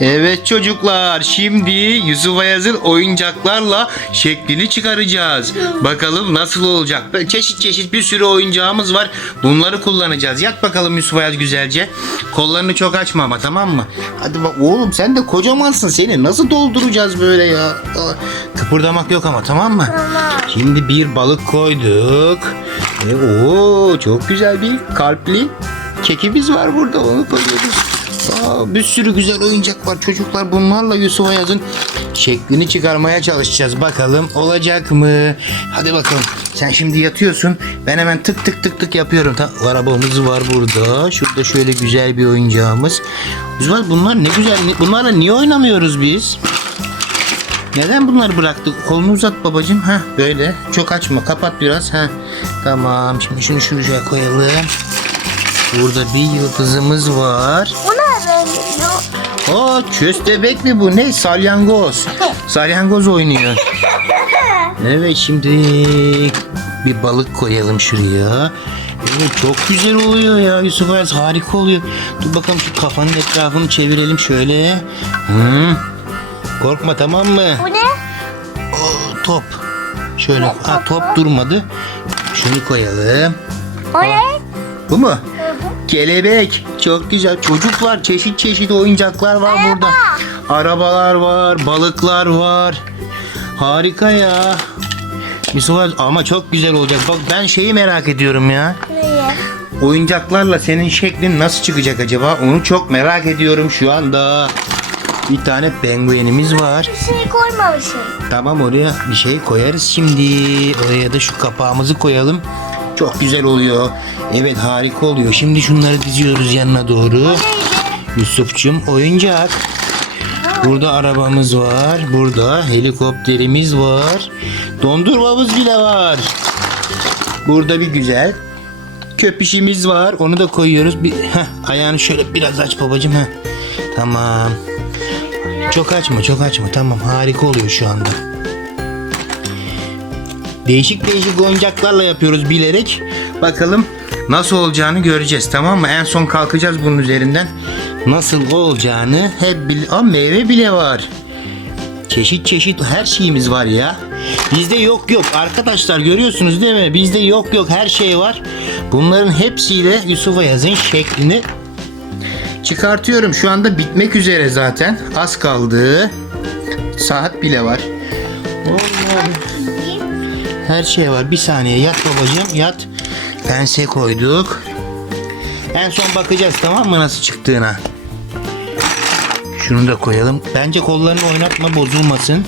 Evet çocuklar şimdi Yusuf Ayaz'ın oyuncaklarla şeklini çıkaracağız. Bakalım nasıl olacak. Böyle Çeşit çeşit bir sürü oyuncağımız var. Bunları kullanacağız. Yat bakalım Yusuf Ayaz güzelce. Kollarını çok açma ama tamam mı? Hadi bak oğlum sen de kocamansın seni. Nasıl dolduracağız böyle ya? Kıpırdamak yok ama tamam mı? Tamam. Şimdi bir balık koyduk. Ve o çok güzel bir kalpli kekimiz var burada. Onu koyuyoruz. Aa, bir sürü güzel oyuncak var çocuklar. Bunlarla Yusuf Ayaz'ın şeklini çıkarmaya çalışacağız. Bakalım olacak mı? Hadi bakalım. Sen şimdi yatıyorsun. Ben hemen tık tık tık tık yapıyorum. Ta, arabamız var burada. Şurada şöyle güzel bir oyuncağımız. Güzel bunlar ne güzel. Bunlarla niye oynamıyoruz biz? Neden bunları bıraktık? Kolunu uzat babacığım. Ha böyle. Çok açma. Kapat biraz. Ha. Tamam. Şimdi şunu şuraya koyalım. Burada bir yıldızımız var. Bu ne benziyor? Aa köstebek mi bu? Ne? Salyangoz. Salyangoz oynuyor. Evet şimdi bir balık koyalım şuraya. Evet çok güzel oluyor ya Yusuf Ayaz harika oluyor. Dur bakalım şu kafanın etrafını çevirelim şöyle. Hı. Korkma tamam mı? Bu ne? O, top. Şöyle ha, top durmadı. Şunu koyalım. O ne? Bu mu? Kelebek. Çok güzel. Çocuklar çeşit çeşit oyuncaklar var burada. Arabalar var, balıklar var. Harika ya. Yusuf ama çok güzel olacak. Bak ben şeyi merak ediyorum ya. Neyi? Oyuncaklarla senin şeklin nasıl çıkacak acaba? Onu çok merak ediyorum şu anda. Bir tane penguenimiz var. Bir şey koymamışım. Tamam oraya bir şey koyarız şimdi. Oraya da şu kapağımızı koyalım. Çok güzel oluyor. Evet harika oluyor. Şimdi şunları diziyoruz yanına doğru. Yusuf'cum oyuncak. Burada arabamız var. Burada helikopterimiz var. Dondurmamız bile var. Burada bir güzel köpüşimiz var. Onu da koyuyoruz. Bir, heh, ayağını şöyle biraz aç babacığım. Heh. Tamam. Çok açma çok açma tamam harika oluyor şu anda. Değişik değişik oyuncaklarla yapıyoruz bilerek. Bakalım nasıl olacağını göreceğiz tamam mı? En son kalkacağız bunun üzerinden. Nasıl olacağını hep bil... Aa, meyve bile var. Çeşit çeşit her şeyimiz var ya. Bizde yok yok arkadaşlar görüyorsunuz değil mi? Bizde yok yok her şey var. Bunların hepsiyle Yusuf Ayaz'ın şeklini Çıkartıyorum. Şu anda bitmek üzere zaten. Az kaldı. Saat bile var. Vallahi her şey var. Bir saniye yat babacığım yat. Pense koyduk. En son bakacağız tamam mı nasıl çıktığına. Şunu da koyalım. Bence kollarını oynatma bozulmasın.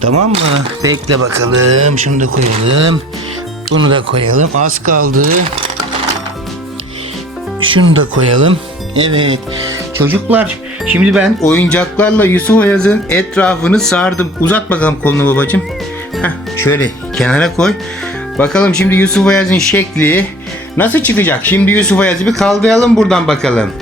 Tamam mı? Bekle bakalım. Şunu da koyalım. Bunu da koyalım. Az kaldı. Şunu da koyalım. Evet. Çocuklar şimdi ben oyuncaklarla Yusuf Ayaz'ın etrafını sardım. Uzat bakalım kolunu babacığım. Heh, şöyle kenara koy. Bakalım şimdi Yusuf Ayaz'ın şekli nasıl çıkacak? Şimdi Yusuf Ayaz'ı bir kaldıralım buradan bakalım.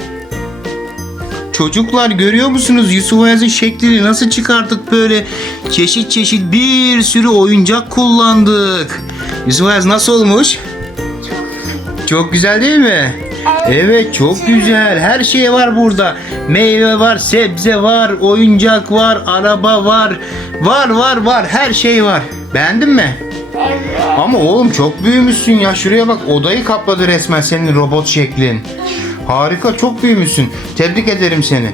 Çocuklar görüyor musunuz Yusuf Ayaz'ın şeklini nasıl çıkarttık böyle çeşit çeşit bir sürü oyuncak kullandık. Yusuf Ayaz nasıl olmuş? Çok güzel değil mi? Evet çok güzel. Her şey var burada. Meyve var, sebze var, oyuncak var, araba var. Var var var. Her şey var. Beğendin mi? Ama oğlum çok büyümüşsün ya. Şuraya bak odayı kapladı resmen senin robot şeklin. Harika çok büyümüşsün. Tebrik ederim seni.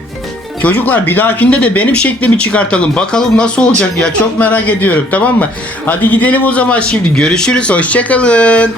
Çocuklar bir dahakinde de benim şeklimi çıkartalım. Bakalım nasıl olacak ya. Çok merak ediyorum tamam mı? Hadi gidelim o zaman şimdi. Görüşürüz. Hoşçakalın.